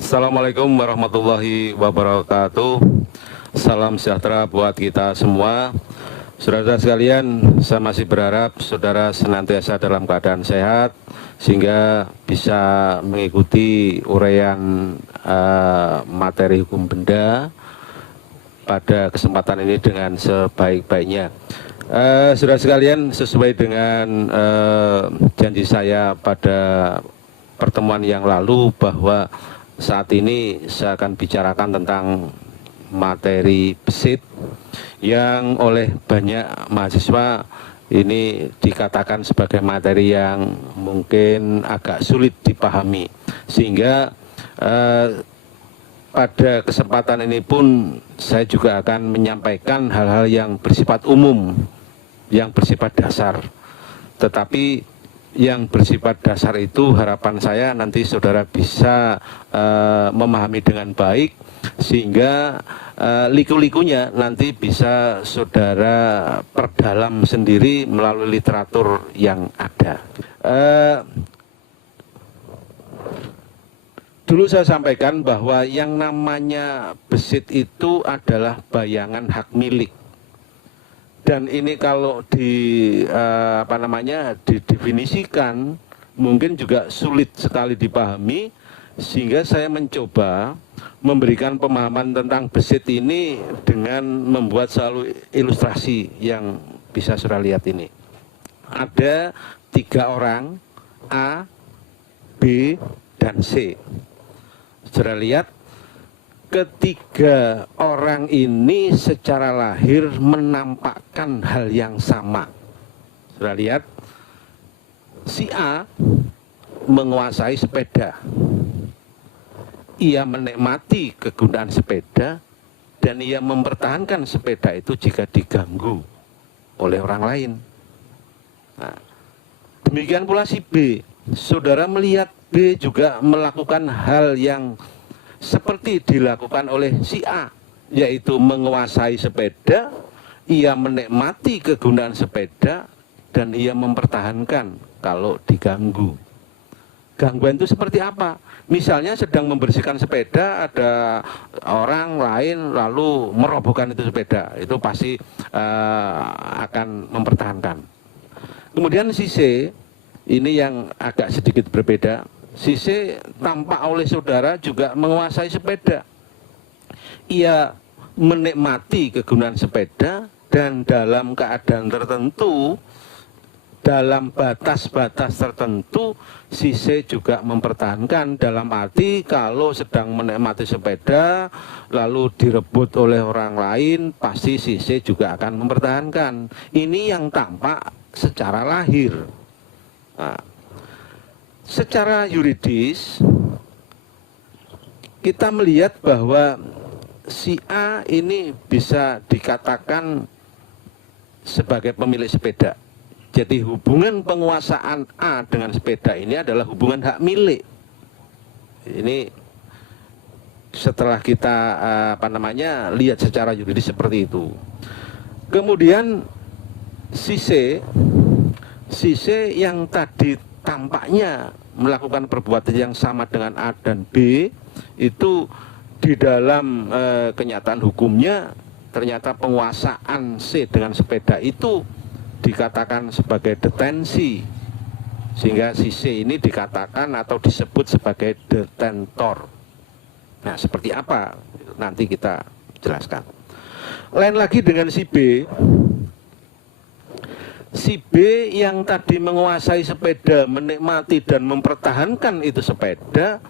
Assalamualaikum warahmatullahi wabarakatuh. Salam sejahtera buat kita semua. Saudara sekalian, saya masih berharap saudara senantiasa dalam keadaan sehat sehingga bisa mengikuti uraian materi hukum benda pada kesempatan ini dengan sebaik-baiknya. Saudara sekalian, sesuai dengan janji saya pada pertemuan yang lalu bahwa saat ini saya akan bicarakan tentang materi besit yang oleh banyak mahasiswa ini dikatakan sebagai materi yang mungkin agak sulit dipahami, sehingga pada kesempatan ini pun saya juga akan menyampaikan hal-hal yang bersifat umum, yang bersifat dasar. Tetapi yang bersifat dasar itu harapan saya nanti saudara bisa memahami dengan baik, sehingga liku-likunya nanti bisa saudara perdalam sendiri melalui literatur yang ada. Dulu saya sampaikan bahwa yang namanya besit itu adalah bayangan hak milik. Dan ini kalau didefinisikan mungkin juga sulit sekali dipahami, sehingga saya mencoba memberikan pemahaman tentang besit ini dengan membuat selalu ilustrasi yang bisa saudara lihat ini. Ada 3 orang, A, B, dan C. Saudara lihat, ketiga orang ini secara lahir menampakkan hal yang sama. Sudah lihat, si A menguasai sepeda. Ia menikmati kegunaan sepeda dan ia mempertahankan sepeda itu jika diganggu oleh orang lain. Nah, demikian pula si B. Saudara melihat B juga melakukan hal yang seperti dilakukan oleh si A, yaitu menguasai sepeda, ia menikmati kegunaan sepeda, dan ia mempertahankan kalau diganggu. Gangguan itu seperti apa? Misalnya sedang membersihkan sepeda, ada orang lain lalu merobohkan itu sepeda, itu pasti akan mempertahankan. Kemudian si C, ini yang agak sedikit berbeda. Si C tampak oleh saudara juga menguasai sepeda. Ia menikmati kegunaan sepeda dan dalam keadaan tertentu, dalam batas-batas tertentu, si C juga mempertahankan. Dalam arti kalau sedang menikmati sepeda lalu direbut oleh orang lain, pasti si C juga akan mempertahankan. Ini yang tampak secara lahir. Nah, secara yuridis kita melihat bahwa si A ini bisa dikatakan sebagai pemilik sepeda. Jadi hubungan penguasaan A dengan sepeda ini adalah hubungan hak milik. Ini setelah kita lihat secara yuridis seperti itu. Kemudian si C yang tadi tampaknya melakukan perbuatan yang sama dengan A dan B, itu di dalam kenyataan hukumnya ternyata penguasaan C dengan sepeda itu dikatakan sebagai detensi, sehingga si C ini dikatakan atau disebut sebagai detentor. Nah, seperti apa nanti kita jelaskan. Lain lagi dengan si B. Si B yang tadi menguasai sepeda, menikmati dan mempertahankan itu sepeda,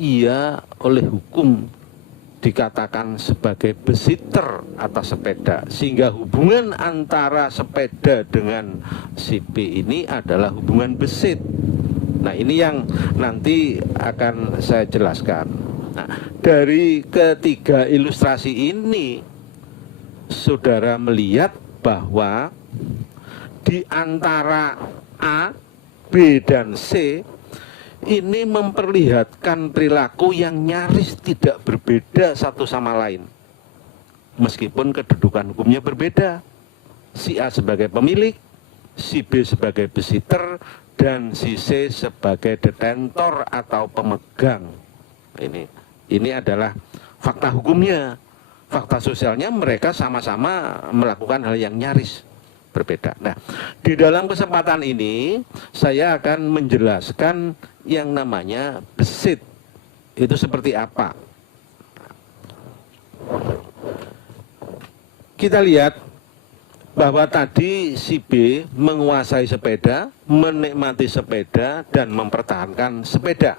ia oleh hukum dikatakan sebagai besiter atas sepeda, sehingga hubungan antara sepeda dengan si B ini adalah hubungan besit. Nah, ini yang nanti akan saya jelaskan. Nah, dari ketiga ilustrasi ini saudara melihat bahwa di antara A, B, dan C ini memperlihatkan perilaku yang nyaris tidak berbeda satu sama lain. Meskipun kedudukan hukumnya berbeda. Si A sebagai pemilik, si B sebagai besiter, dan si C sebagai detentor atau pemegang Ini adalah fakta hukumnya. Fakta sosialnya mereka sama-sama melakukan hal yang nyaris berbeda. Nah, di dalam kesempatan ini saya akan menjelaskan yang namanya besit. Itu seperti apa? Kita lihat bahwa tadi si B menguasai sepeda, menikmati sepeda, dan mempertahankan sepeda.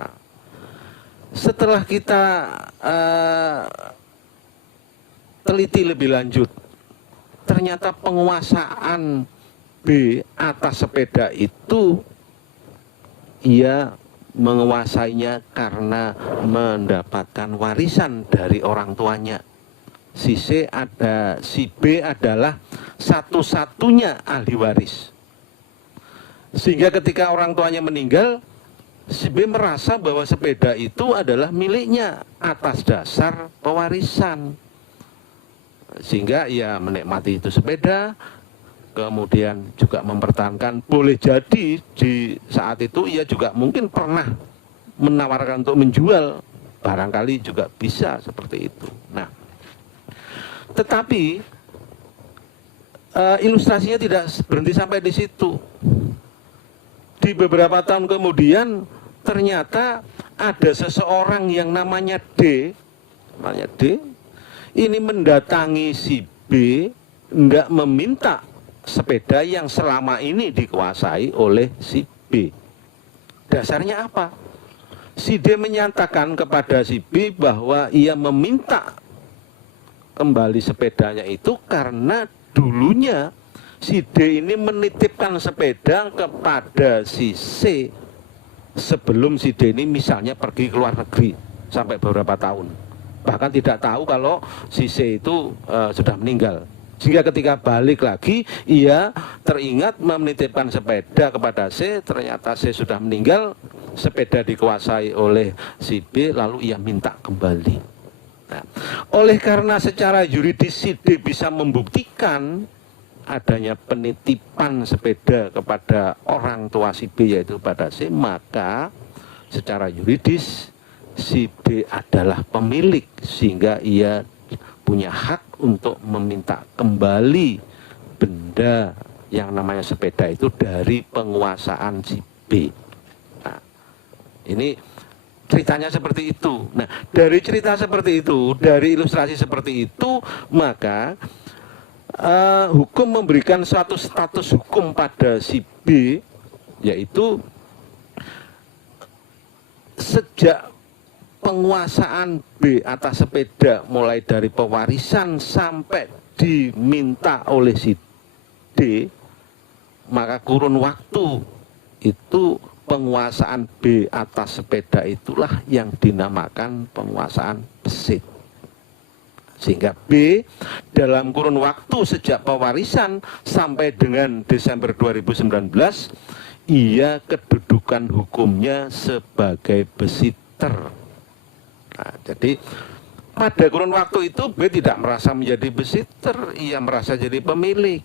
Nah, setelah kita teliti lebih lanjut, ternyata penguasaan B atas sepeda itu ia menguasainya karena mendapatkan warisan dari orang tuanya. Si B adalah satu-satunya ahli waris. Sehingga ketika orang tuanya meninggal, si B merasa bahwa sepeda itu adalah miliknya atas dasar pewarisan. Sehingga ia menikmati itu sepeda, kemudian juga mempertahankan. Boleh jadi di saat itu ia juga mungkin pernah menawarkan untuk menjual, barangkali juga bisa seperti itu. Nah, tetapi ilustrasinya tidak berhenti sampai di situ. Di beberapa tahun kemudian ternyata ada seseorang yang namanya D, ini mendatangi si B, hendak meminta sepeda yang selama ini dikuasai oleh si B. Dasarnya apa? Si D menyatakan kepada si B bahwa ia meminta kembali sepedanya itu karena dulunya si D ini menitipkan sepeda kepada si C sebelum si D ini misalnya pergi ke luar negeri sampai beberapa tahun. Bahkan tidak tahu kalau si C itu sudah meninggal. Sehingga ketika balik lagi, ia teringat menitipkan sepeda kepada C, ternyata C sudah meninggal, sepeda dikuasai oleh si B, lalu ia minta kembali. Nah, oleh karena secara yuridis si D bisa membuktikan adanya penitipan sepeda kepada orang tua si B, yaitu pada C, maka secara yuridis si B adalah pemilik, sehingga ia punya hak untuk meminta kembali benda yang namanya sepeda itu dari penguasaan si B. Nah, ini ceritanya seperti itu. Nah, dari cerita seperti itu, dari ilustrasi seperti itu, maka hukum memberikan suatu status hukum pada si B, yaitu sejak penguasaan B atas sepeda mulai dari pewarisan sampai diminta oleh si D, maka kurun waktu itu penguasaan B atas sepeda itulah yang dinamakan penguasaan besit. Sehingga B dalam kurun waktu sejak pewarisan sampai dengan Desember 2019, ia kedudukan hukumnya sebagai besiter. Nah, jadi pada kurun waktu itu B tidak merasa menjadi besiter, ia merasa jadi pemilik.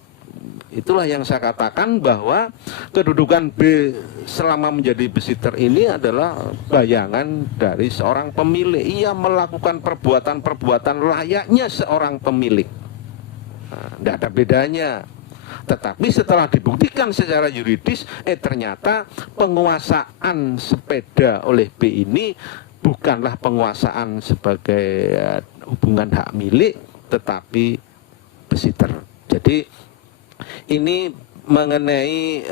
Itulah yang saya katakan bahwa kedudukan B selama menjadi besiter ini adalah bayangan dari seorang pemilik. Ia melakukan perbuatan-perbuatan layaknya seorang pemilik. Nah, tidak ada bedanya. Tetapi setelah dibuktikan secara yuridis, ternyata penguasaan sepeda oleh B ini bukanlah penguasaan sebagai hubungan hak milik, tetapi besiter. Jadi ini mengenai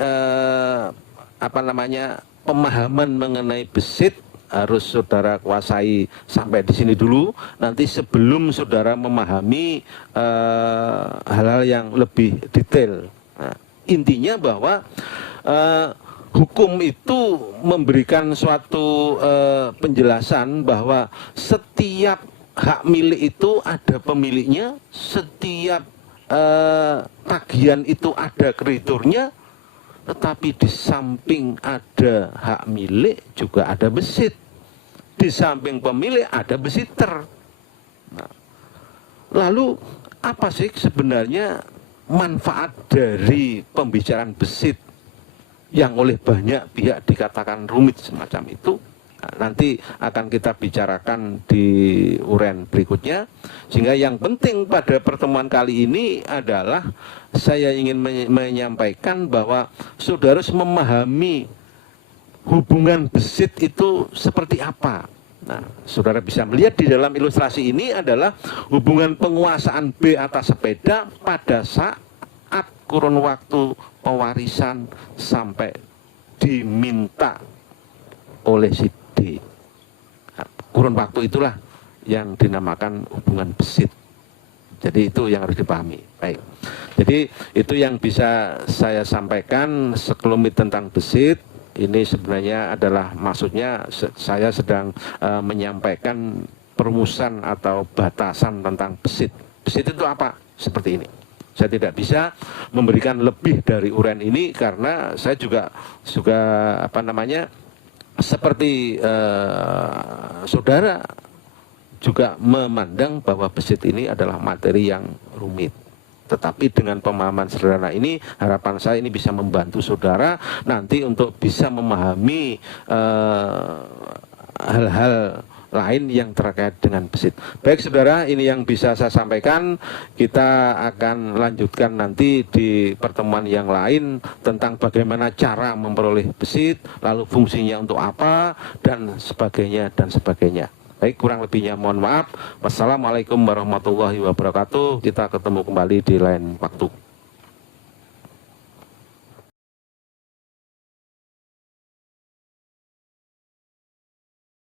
pemahaman mengenai besit harus saudara kuasai sampai di sini dulu. Nanti sebelum saudara memahami hal-hal yang lebih detail. Nah, intinya bahwa hukum itu memberikan suatu penjelasan bahwa setiap hak milik itu ada pemiliknya, setiap tagihan itu ada krediturnya, tetapi di samping ada hak milik juga ada besit, di samping pemilik ada besiter. Nah, lalu apa sih sebenarnya manfaat dari pembicaraan besit yang oleh banyak pihak dikatakan rumit semacam itu? nanti akan kita bicarakan di uren berikutnya. Sehingga yang penting pada pertemuan kali ini adalah saya ingin menyampaikan bahwa saudara harus memahami hubungan besit itu seperti apa. Nah, saudara bisa melihat di dalam ilustrasi ini adalah hubungan penguasaan B atas sepeda pada saat kurun waktu pewarisan sampai diminta oleh si D. Nah, kurun waktu itulah yang dinamakan hubungan besit. Jadi itu yang harus dipahami. Baik. Jadi itu yang bisa saya sampaikan sekelumit tentang besit. Ini sebenarnya adalah maksudnya saya sedang menyampaikan perumusan atau batasan tentang besit. Besit itu apa? Seperti ini. Saya tidak bisa memberikan lebih dari uren ini karena saya juga seperti saudara juga memandang bahwa besit ini adalah materi yang rumit. Tetapi dengan pemahaman sederhana ini, harapan saya ini bisa membantu saudara nanti untuk bisa memahami hal-hal lain yang terkait dengan besit. Baik saudara, ini yang bisa saya sampaikan. Kita akan lanjutkan nanti di pertemuan yang lain tentang bagaimana cara memperoleh besit, lalu fungsinya untuk apa, dan sebagainya, dan sebagainya. Baik, kurang lebihnya mohon maaf. Wassalamualaikum warahmatullahi wabarakatuh. Kita ketemu kembali di lain waktu.